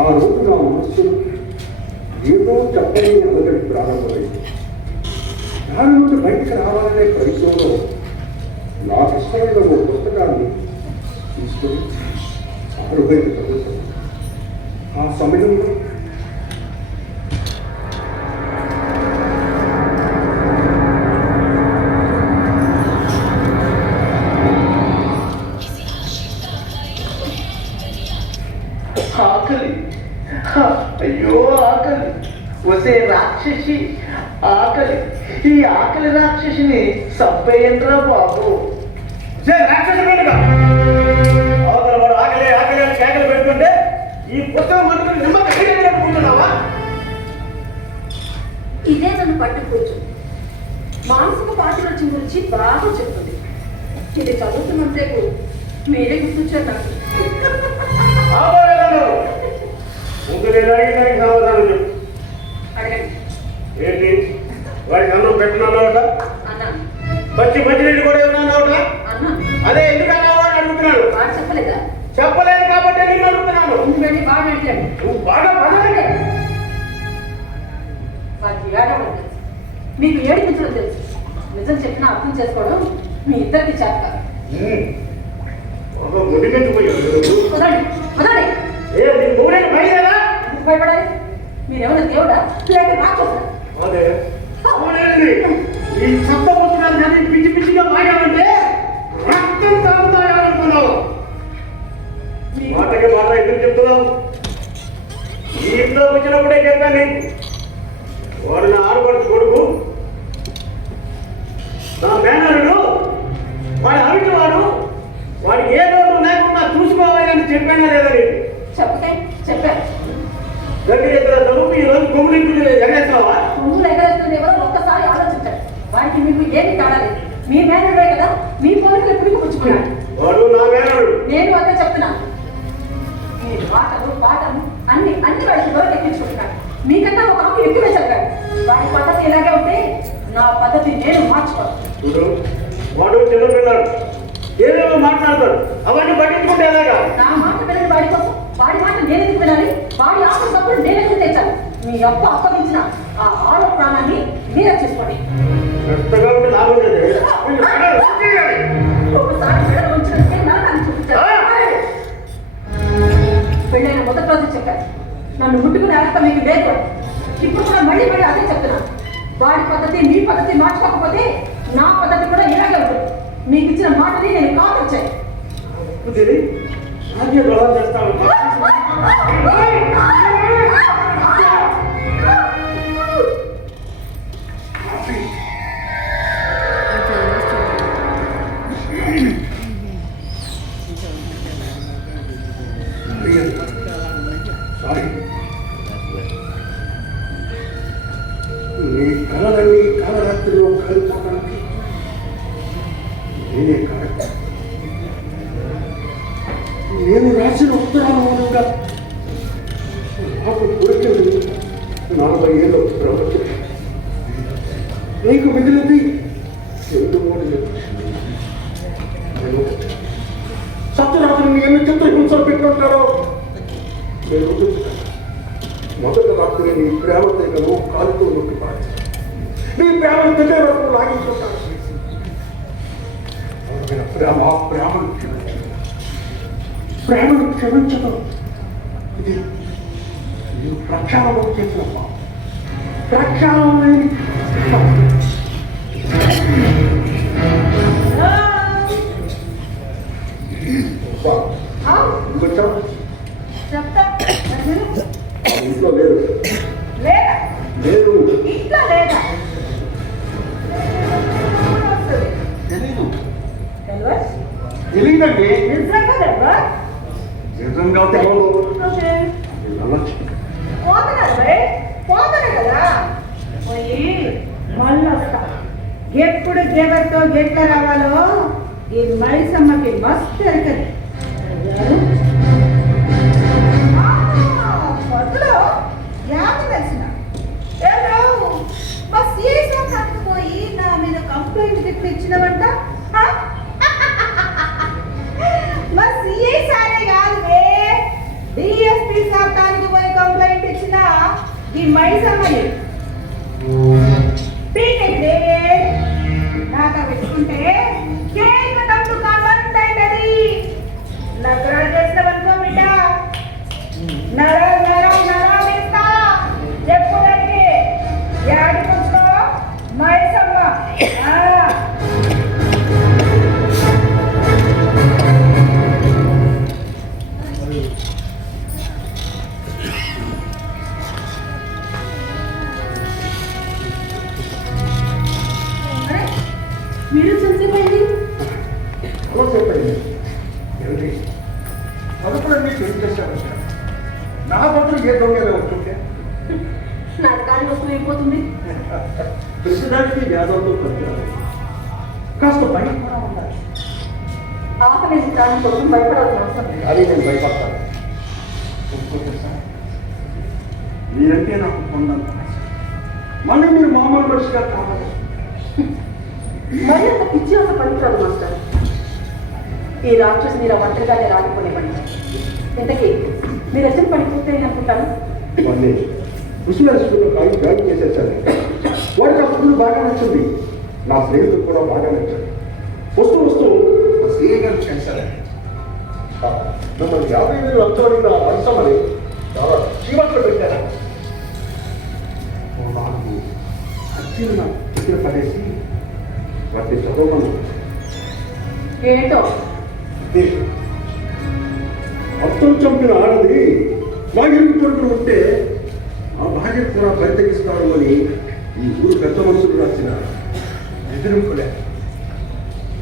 ఆ రోజు నా మనస్సులో ఏదో చెప్పలేని అలగడి ప్రారంభమైంది. దాని నుండి బయటకు రావాలనే ప్రయత్నంలో నాకు ఇష్టమైన ఓ పుస్తకాన్ని తీసుకొని ఆరుబయట చదువుతాను. ఆ సమయంలో ఆకలి, అయ్యో ఆకలి, వసే రాక్షసి ఆకలి. ఈ ఆకలి రాక్షసిని చంపేయండిరా బాబు. రాక్షసి అవతల వాడు ఆకలి ఆకలి అని కేకలు పెడుతుంటే ఈ పుస్తకం మనకు నిమ్మకుంటున్నావా? ఇదే నన్ను పట్టుకోవచ్చు. మానసిక పాఠ్యరచన గురించి బాగా చెప్తుంది. ఇది చదువుతున్నంతసేపు మీరే గుర్తొచ్చారు నాకు. సమాధానం చెప్పు. అడగండి. ఏంటి వాడికి అన్నం పెట్టినావుట? అన్నాను. మంచినీళ్ళు కూడా ఏమన్నావుట? అన్నాను. అదే ఎందుకన్నావు అని అడుగుతున్నాను. వాడు చెప్పలేదా? చెప్పలేదు కాబట్టి నేను అడుగుతున్నాను. వెళ్ళి బాగా అడిగాడు. నువ్వు బాగా పడలేదు. వాడికి ఏడవడం తెలుసు, మీకు ఏడిపించడం తెలుసు. నిజం చెప్పినా అర్థం చేసుకోవడం మీ ఇద్దరికి చేత కాదు. ముడికెత్తిపోయాడు. వదండి వదండి. భయపడాలి? మీరేమైనా దేవుడా లేక రాక్షసుడా? అదే ఈ చెత్త పుస్తకాలు పిచ్చి పిచ్చిగా వాడాలంటే రక్తం తాగుతాయాలనుకున్నావు. మాటకి మాట ఎందుకు చెప్తున్నావు? ఈ ఇంట్లో వచ్చినప్పుడే చెప్పాను నీకు. వాడు నా ఆడపడుచు కొడుకు, నా మేనరుడు, వాడి అవిటి వాడు. వాడికి ఏ రోజు లేకుండా చూసుకోవాలి అని చెప్పానా లేదా నీకు? చెప్పే చెప్పారు. దగ్గర ఇద్దరు చదువు ఈ రోజు కొమ్ములింపులు ఎగేస్తావా? ముందు ఎగరేస్తుంది ఎవరో ఒక్కసారి ఆలోచించారు. వాడికి మీకు ఏమి కాడాలి? మీ మేనరుడే కదా, మీ పనులు ఎప్పుడు పుచ్చుకున్నాడు. వాడు నా మేనరుడు. నేను అదే చెప్తున్నాను. మీ పాటలు పాటలు అన్ని వాడికి దొరికి ఎక్కించుకుంటున్నాడు. మీకన్నా ఒక ఆకు ఎక్కువ చదివాడు. వాడి పద్ధతి ఇలాగే ఉంటే నా పద్ధతి నేను మార్చుకోను. వాడు చిన్నపిల్లాడు, ఏదేమో మాట్లాడతాడు. అవన్నీ పట్టించుకుంటే ఎలాగా? నా మాట వినని వాడి కోసం వాడి మాట నేను ఎందుకు వినాలి? వాడి ఆశ తప్పులు నేను ఎందుకు తెచ్చాను? మీ అప్ప అప్పగించిన ఆ ఆరో ప్రాణాన్ని మీరే చేసుకోండి. ఒకసారి మెడలు ఉంచినట్టే నరకాన్ని చూపించారు. పెళ్ళైన మొదటి రోజు చెప్పారు, నన్ను ముట్టుకునే అర్హత మీకు లేదు. ఇప్పుడు కూడా మళ్ళీ అదే చెప్తున్నాను. వాడి పద్ధతి మీ పద్ధతి మార్చుకోకపోతే నా పద్ధతి కూడా ఇలాగే ఉంటుంది. మీకు ఇచ్చిన మాటని నేను కాపాచాను. నీ కళలన్నీ కాలరాత్రిలో కలిపోవడానికి నేనే కరెక్ట్. నేను రాసిన ఉత్తరాల మూలంగా నాకు కోరికలు 40 ఏళ్ళ ప్రవచన. నీకు మిగిలింది 2-3 ఏళ్ళు. నేను సత్యరాత్రిని ఎన్ని చిత్రహింసలు పెట్టుకుంటారో నేను మొదటి రాత్రి నీ ప్రేమ తెగను కాలుతో నొక్కి పాడు. నీ ప్రేమను తెగే వరకు లాగించుకుంటాను. ప్రేమను క్షమించడం ఇది నీవు ప్రక్షాళన చేసిన ప్రక్షాళన లేని ఇంట్లో లేదు లేదు ఇంట్లో లేదా? తెలీదు. తెలియదండి. నిజంగా లేవా? నిజంగా తెలవదు. ఓకే. వెళ్ళొచ్చు. పోతానే కదా పోయి మళ్ళీ వస్తా. ఎప్పుడు గేవర్తో గెట్ల రావాలో ఈ మైసమ్మకి మస్తు ఎరకది. పొద్దులో యాభై తెలిసిన బస్ ఏసా కట్టుకుపోయి నా మీద కంప్లైంట్ తెప్పించినవంట. మా సిఐ సారే కాదు డిఎస్పీ శాతానికి పోయి కంప్లైంట్ ఇచ్చిన ఈ మైసమ్మని పీకెట్లే నాకు పెట్టుకుంటే కేక తప్పు కావంటది. నగరాలు చేసినవనుకో బిడ్డ నరా వేస్తా. చెప్పుదండి యాడికొచ్చుకో మైసమ్మ. మీరు చంద్రమైంది అలా చెప్పండి. ఏమిటి అదొకటి ఏం చేశారు? నా బదులు ఏ దొంగలే వస్తుంటే నా కాడి వస్తువు అయిపోతుంది. ప్రతిదానికి వ్యాధులతో పనికిరాదు. కాస్త భయం కూడా ఉండాలి. ఆకలి దాని కోసం భయపడాల్సిన అవసరం. అది నేను భయపడతాను. మీరంటే నాకు పొందంత మళ్ళీ మీరు మామూలు మనిషిగా కావాలి. మరి అంత పిచ్చి ఒక పనికిరాదు మాస్టర్. ఈ రాక్షసు మీరు ఒంటరిగానే రాలిపోనివ్వండి. ఇంతకీ మీరు వచ్చిన పని పూర్తయింది అనుకుంటాను. మళ్ళీ ఉస్మాన్ స్కూల్లో జాయిన్ చేసేసాను. వాడికి ఆ స్కూల్ బాగా నచ్చింది. నా స్నేహితులు కూడా బాగా నచ్చారు. వస్తూ మా సీఏ గారు కలిశారు. మిమ్మల్ని 50,000 లంచం అవసరమని చాలా చీమట్లు పెట్టారు. నాకు అర్జీలు నా దగ్గర పడేసి వాటిని చదవమని. ఏంటో అర్థం చంపిన ఆడది మా ఇరుగు పొరుగులు ఉంటే ఆ భార్య కూడా బయటకిస్తాడు అని ఈ ఊరు పెద్ద మనుషులు రాసిన ఎదురుకులే.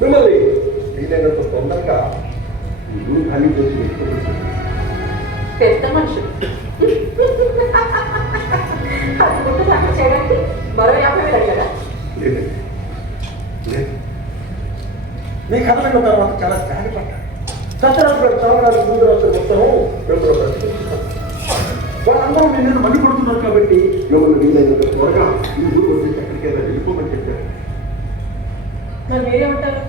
మిమ్మల్ని వీలైనంత తొందరగా ఈ ఊరు ఖాళీ చేసి పెట్టుకోవచ్చు. పెద్ద మనుషులు అది గుర్తు అక్కడ చేయడానికి మరో 50,000 అడిగారా? లేదండి, లేదు. మీ కథ విన్న తర్వాత చాలా జారిపడ్డాడు. దసరాజు గారు చావడానికి ముందు రాసిన మొత్తము వాళ్ళందరూ మీ మీద మండి కొడుతున్నారు కాబట్టి ఎవరు వీలైనంత త్వరగా ఈ ఊరు వచ్చి ఎక్కడికైనా వెళ్ళిపోమని చెప్పారు. మరి మీరే ఉంటారు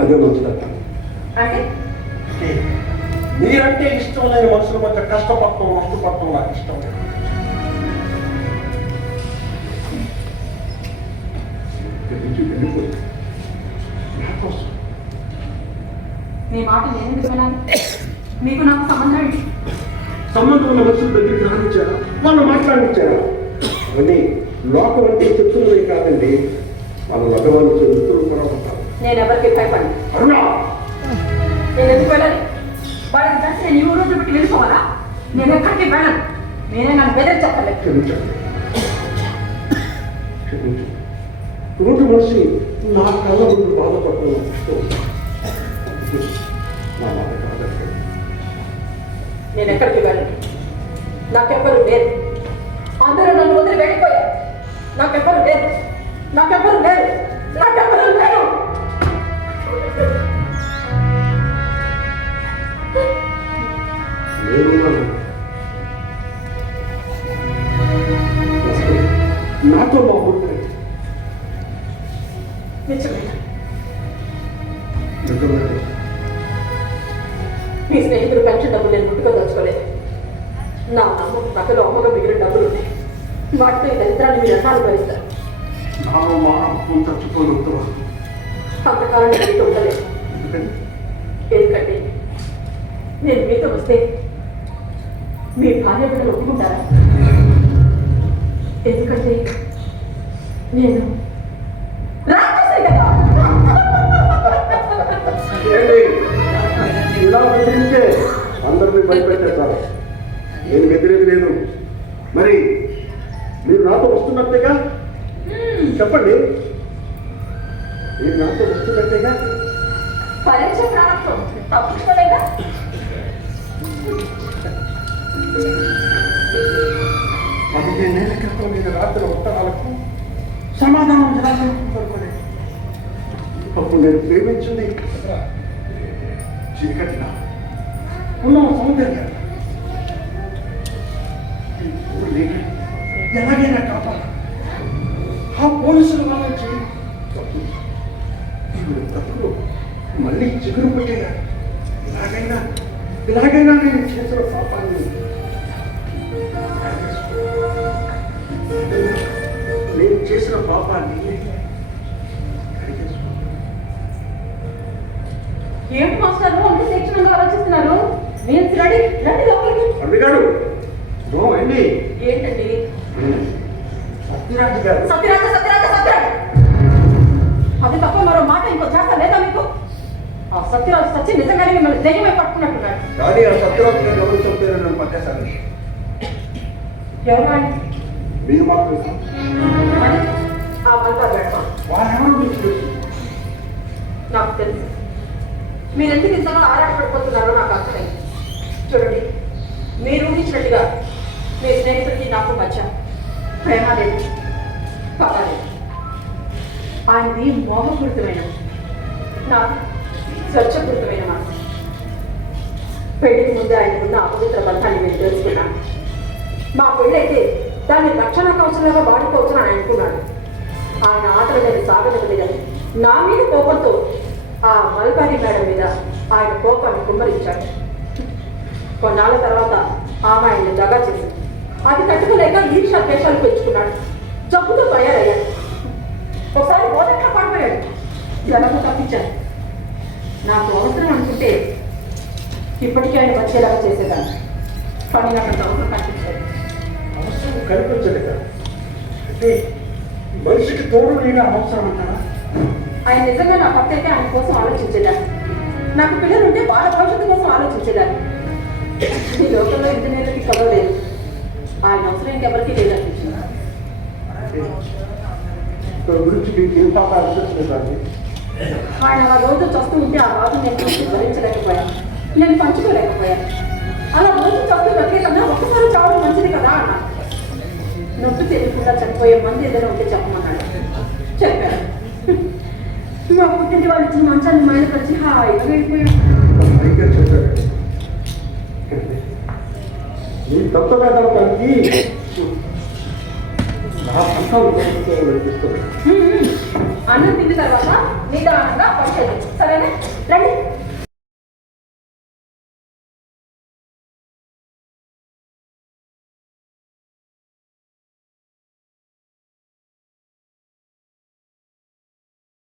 అదే మంచిదట. అంటే మీరంటే ఇష్టం లేని మనుషుల మధ్య కష్టపడటం నష్టపడటం నాకు ఇష్టం లేదు. ఇక్కడి నుంచి వెళ్ళిపోయి మీ మాట నేను విన్నాను. మీకు నాకు సంబంధం ఏంటి? సంబంధం ఉన్న మనుషుల దగ్గరికి రానిచ్చారా, వాళ్ళు మాట్లాడించారా? అవన్నీ లోకం అంటే చెప్తున్నదే కాదండి, వాళ్ళ లగవాళ్ళు మిత్రులు కూడా ఉంటారు. నేను ఎవరికి భయపడి అరుణా, నేను ఎందుకు వెళ్ళాలి? వాళ్ళకి తెలిసి నేను ఈ ఊరు పెట్టి వెళ్ళిపోవాలా? నేను ఎక్కడికి వెళ్ళను. నేనే నన్ను బెదిరి చెప్పలేదు. క్షమించండి, క్షమించు. రోజు మనిషి నా కళ్ళ ముందు బాధపడటం ఇష్టం. నా మాట కాదండి. నేను ఎక్కడికి వెళ్ళను. నాకెవ్వరు లేరు. అందరూ నన్ను వదిలి వెళ్ళిపోయారు. నాకెవ్వరు లేరు. నాకెవ్వరు లేరు. నాకెవ్వరు లేరు. నేనున్నాను. నాతో మా ఊరు నిజమే. నిజమే. మీ స్నేహితులు పెన్షన్ డబ్బులు నేను ముట్టుగా దోచుకోలేదు. నా అమ్మ పక్కలో అమ్మగా మిగిలిన డబ్బులు ఉన్నాయి. వాటితో ఈ దరిద్రాన్ని మీరు అన్నాలు భరిస్తారు. నాలో మానవం చచ్చిపోయినంత వరకు. అంతకాలం నేను మీతో ఉండలేదు. ఎందుకంటే నేను మీతో వస్తే మీ భార్య బిడ్డలు ఒప్పుకుంటారా? ఎందుకంటే నేను రాక్షసి కదా. ఇలా బెదిరించే అందరినీ భయపెట్టేస్తారు. నేను వ్యతిరేక లేదు. మరి మీరు నాతో వస్తున్నట్టేగా? చెప్పండి, మీరు నాతో వస్తున్నట్టేగా? పరీక్ష ప్రారంభం తప్పుకోలేదా? పదిహేనేళ్ల క్రితం నేను రాత్రి ఉత్తరాలకు సమాధానం జరగలేదు. అప్పుడు నేను ప్రేమించింది చీకటిన ఉన్న సౌందర్యం. ఇప్పుడు లేక ఎలాగైనా కాపాడు. ఆ పోలీసుల వల్ల చేయి తప్పులు మళ్ళీ చిగురు పెట్టేయాలి. ఇలాగైనా నేను చేసిన పాపాన్ని నేను చేసిన పాపాన్ని ఏంటి మాస్టర్ అంత తీక్షణంగా ఆలోచిస్తున్నారు? నేను రెడీ రండి లోపలికి. అమ్మిగారు నో అండి. ఏంటండి? సత్యరాజు గారు. సత్యరాజ సత్యరాజ సత్యరాజ అది తప్ప మరో మాట ఇంకో చేస్తా లేదా మీకు? ఆ సత్యరాజు సచ్చి నిజంగానే మిమ్మల్ని దెయ్యమై పట్టుకున్నట్టున్నాడు. కానీ ఆ సత్యరాజు గారు ఎవరు చంపారని నన్ను పట్టేశారు. ఎవరు ఆయన? మీరు మాత్రం అని ఆ మల్బార్ పెడతాం. వాళ్ళెవరో మీకు తెలుసు. నాకు తెలుసు. మీరు ఎందుకు ఇంతగా ఆరాటపడిపోతున్నారో నాకు అర్థమైంది. చూడండి, మీరు ఊహించినట్టుగా మీ స్నేహితుడికి నాకు మధ్య ప్రేమ లేదు, పర్వాలేదు. ఆయనది మోహపూరితమైన, నాకు స్వచ్ఛపూరితమైన మనసు. పెళ్లికి ముందే ఆయనకున్న అపవిత్ర బంధాన్ని నేను తెలుసుకున్నాను. మా పెళ్ళైతే దాన్ని రక్షణ కౌశలంగా వాడుకోవచ్చని ఆయన అనుకున్నాడు. ఆయన ఆటలు నేను సాగనివ్వలేదని నా మీద కోపంతో ఆ మల్బారీ మేడం మీద ఆయన కోపాన్ని కుమ్మరించాడు. కొన్నాళ్ళ తర్వాత ఆమె ఆయన్ని దగా చేసింది. అది తట్టుకోలేక ఈర్షా ద్వేషాలు పెంచుకున్నాడు. జబ్బుతో తయారయ్యాడు. ఒకసారి బోధట్లో పడిపోయాడు. జనము తప్పించాడు. నాకు అవసరం అనుకుంటే ఇప్పటికీ ఆయన వచ్చేలాగా చేసేదాన్ని. కానీ నాకు అంత అవసరం కనిపించాడు. అవసరం కనిపించలేదా? అంటే మనిషికి తోడు లేని అవసరం అంటారా? ఆయన నిజంగా నా పక్కైతే ఆయన కోసం ఆలోచించేదాన్ని. నాకు పిల్లలు ఉంటే వాళ్ళ భవిష్యత్తు కోసం ఆలోచించేదాన్ని. ఈ లోకంలో ఇంజనీర్లకి కలవలేదు. ఆయన అవసరం ఇంకెవరికి లేదనిపించింది. గురించి మీకు ఏం పాప అనిపించలేదండి? ఆయన అలా రోజు చస్తూ ఉంటే ఆ బాధ నేను చూసి భరించలేకపోయాను. నేను పంచుకోలేకపోయాను. అలా రోజు చస్తూ బతికే కన్నా ఒక్కసారి చావడం మంచిది కదా అన్నాను. నొప్పి తెలియకుండా చనిపోయే మంది ఏదైనా ఉంటే చెప్పమన్నాడు. చెప్పాను. మా పుట్టింటి వాళ్ళు ఇచ్చిన మంచాన్ని మైన కలిసి హాయిగా వెళ్ళిపోయాను. పైగా చెప్పారు ఈ తత్వవేదానికి నా సంతానం అనిపిస్తుంది. అన్నం తిన్న తర్వాత నిదానంగా పనిచేయండి. సరేనా? రండి.